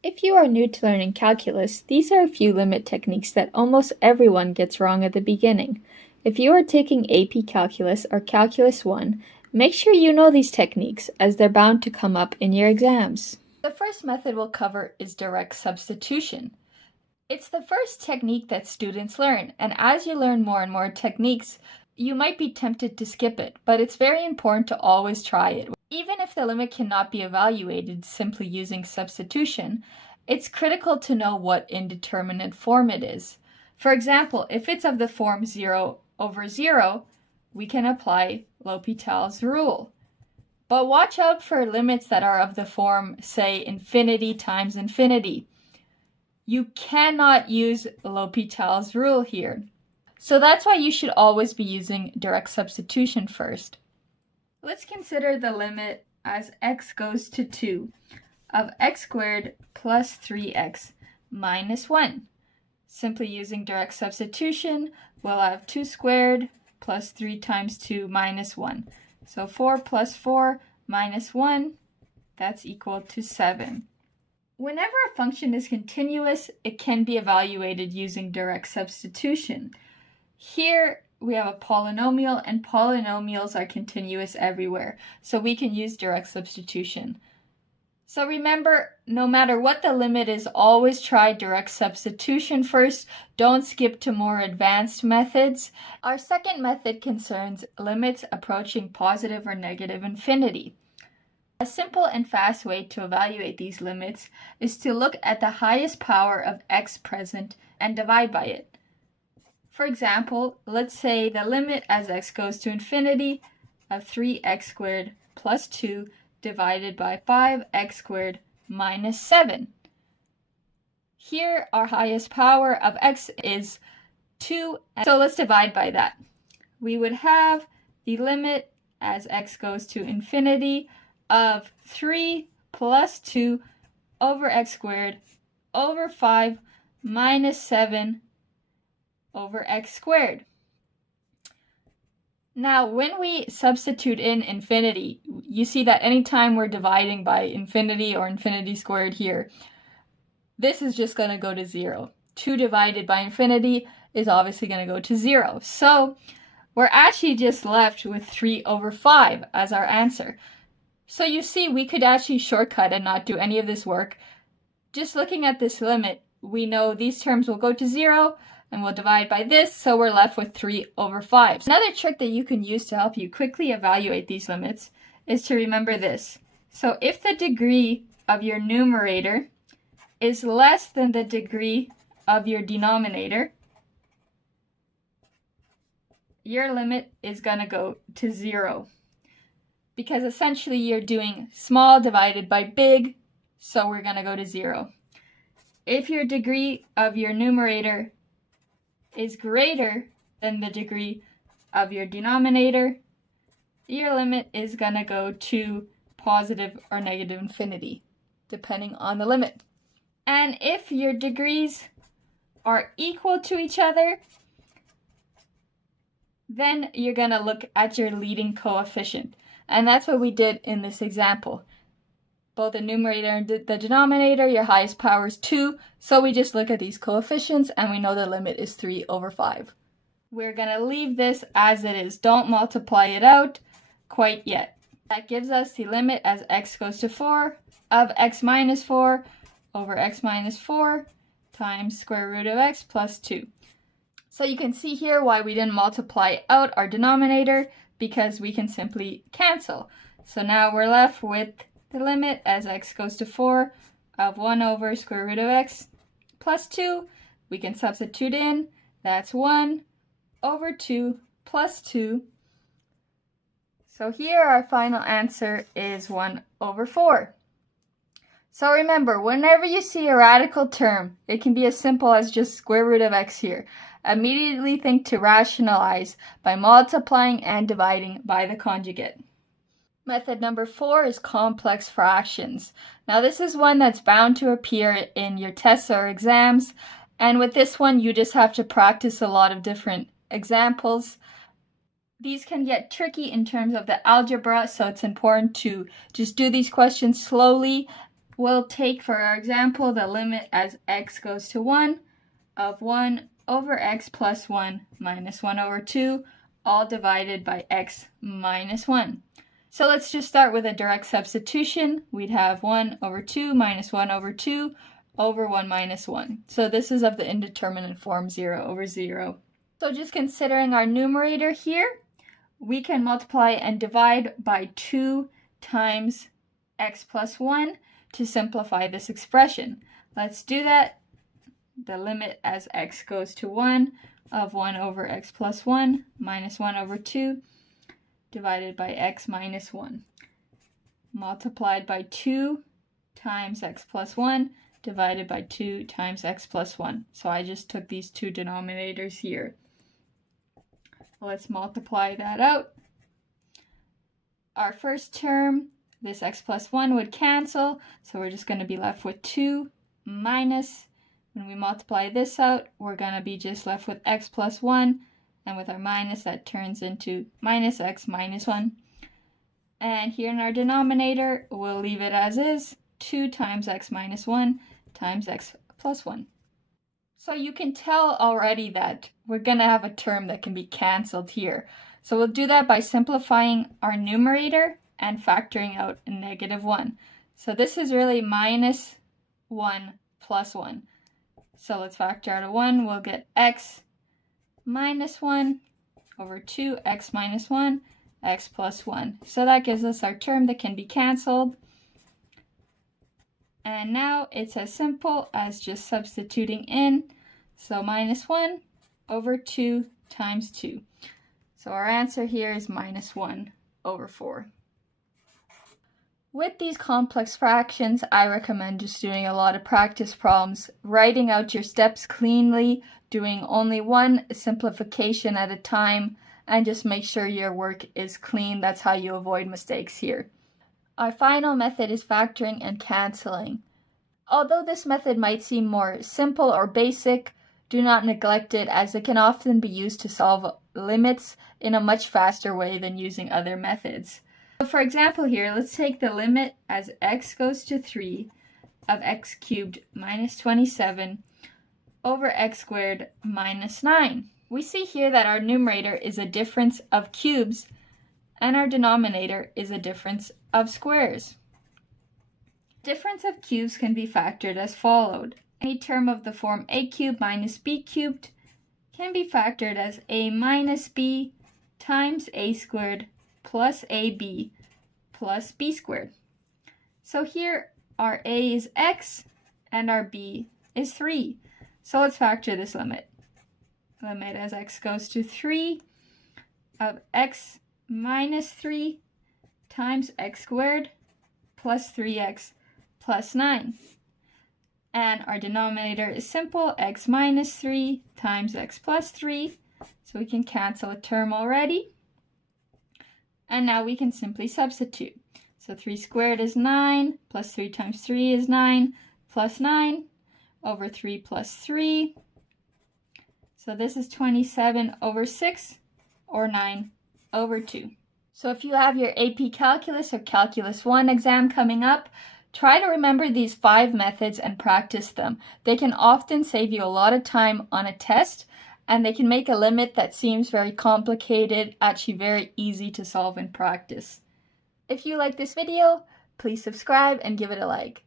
If you are new to learning calculus, these are a few limit techniques that almost everyone gets wrong at the beginning. If you are taking AP Calculus or Calculus 1, make sure you know these techniques as they're bound to come up in your exams. The first method we'll cover is direct substitution. It's the first technique that students learn, and as you learn more and more techniques, you might be tempted to skip it, but it's very important to always try it. Even if the limit cannot be evaluated simply using substitution, it's critical to know what indeterminate form it is. For example, if it's of the form 0 over 0, we can apply L'Hopital's rule. But watch out for limits that are of the form, say, infinity times infinity. You cannot use L'Hopital's rule here. So that's why you should always be using direct substitution first. Let's consider the limit as x goes to 2 of x squared plus 3x minus 1. Simply using direct substitution, we'll have 2 squared plus 3 times 2 minus 1. So 4 plus 4 minus 1, that's equal to 7. Whenever a function is continuous, it can be evaluated using direct substitution. Here we have a polynomial, and polynomials are continuous everywhere, so we can use direct substitution. So remember, no matter what the limit is, always try direct substitution first. Don't skip to more advanced methods. Our second method concerns limits approaching positive or negative infinity. A simple and fast way to evaluate these limits is to look at the highest power of x present and divide by it. For example, let's say the limit as x goes to infinity of 3x squared plus 2 divided by 5x squared minus 7. Here, our highest power of x is 2, so let's divide by that. We would have the limit as x goes to infinity of 3 plus 2 over x squared over 5 minus 7 over x squared. Now, when we substitute in infinity, you see that anytime we're dividing by infinity or infinity squared here, this is just going to go to 0. 2 divided by infinity is obviously going to go to 0. So we're actually just left with 3 over 5 as our answer. So you see, we could actually shortcut and not do any of this work. Just looking at this limit, we know these terms will go to 0, and we'll divide by this, so we're left with 3 over 5. Another trick that you can use to help you quickly evaluate these limits is to remember this. So if the degree of your numerator is less than the degree of your denominator, your limit is going to go to 0. Because essentially you're doing small divided by big, so we're going to go to 0. If your degree of your numerator is greater than the degree of your denominator, your limit is going to go to positive or negative infinity, depending on the limit. And if your degrees are equal to each other, then you're going to look at your leading coefficient. And that's what we did in this example. Both the numerator and the denominator, your highest power is 2, so we just look at these coefficients and we know the limit is 3 over 5. We're going to leave this as it is. Don't multiply it out quite yet. That gives us the limit as x goes to 4 of x minus 4 over x minus 4 times square root of x plus 2. So you can see here why we didn't multiply out our denominator, because we can simply cancel. So now we're left with the limit as x goes to 4 of 1 over square root of x plus 2. We can substitute in, that's 1 over 2 plus 2. So here our final answer is 1 over 4. So remember, whenever you see a radical term, it can be as simple as just square root of x here. Immediately think to rationalize by multiplying and dividing by the conjugate. Method number 4 is complex fractions. Now this is one that's bound to appear in your tests or exams, and with this one you just have to practice a lot of different examples. These can get tricky in terms of the algebra, so it's important to just do these questions slowly we'll take for our example the limit as x goes to 1 of 1 over x plus 1 minus 1 over 2, all divided by x minus 1. So let's just start with a direct substitution. We'd have 1 over 2 minus 1 over 2 over 1 minus 1. So this is of the indeterminate form 0 over 0. So just considering our numerator here, we can multiply and divide by 2 times x plus 1 to simplify this expression. Let's do that. The limit as x goes to 1 of 1 over x plus 1 minus 1 over 2 divided by x minus 1, multiplied by 2 times x plus 1 divided by 2 times x plus 1. So I just took these two denominators here. Let's multiply that out. Our first term, this x plus 1 would cancel, so we're just going to be left with 2 minus, when we multiply this out, we're going to be just left with x plus 1, and with our minus, that turns into minus x minus 1. And here in our denominator, we'll leave it as is, 2 times x minus 1 times x plus 1. So you can tell already that we're going to have a term that can be canceled here. So we'll do that by simplifying our numerator and factoring out a negative 1. So this is really minus 1 plus 1. So let's factor out a 1. We'll get x minus 1 over 2x minus 1, x plus 1. So that gives us our term that can be canceled. And now it's as simple as just substituting in. So minus 1 over 2 times 2. So our answer here is minus 1 over 4. With these complex fractions, I recommend just doing a lot of practice problems, writing out your steps cleanly, doing only one simplification at a time, and just make sure your work is clean. That's how you avoid mistakes here. Our final method is factoring and canceling. Although this method might seem more simple or basic, do not neglect it, as it can often be used to solve limits in a much faster way than using other methods. So for example here, let's take the limit as x goes to 3 of x cubed minus 27 over x squared minus 9. We see here that our numerator is a difference of cubes and our denominator is a difference of squares. Difference of cubes can be factored as followed. Any term of the form a cubed minus b cubed can be factored as a minus b times a squared plus ab plus b squared. So here our a is x and our b is 3. So let's factor this limit. Limit as x goes to 3 of x minus 3 times x squared plus 3x plus 9. And our denominator is simple, x minus 3 times x plus 3. So we can cancel a term already. And now we can simply substitute. So 3 squared is 9, plus 3 times 3 is 9, plus 9 over 3 plus 3. So this is 27 over 6, or 9 over 2. So if you have your AP Calculus or Calculus 1 exam coming up, try to remember these 5 methods and practice them. They can often save you a lot of time on a test, and they can make a limit that seems very complicated actually very easy to solve in practice. If you like this video, please subscribe and give it a like.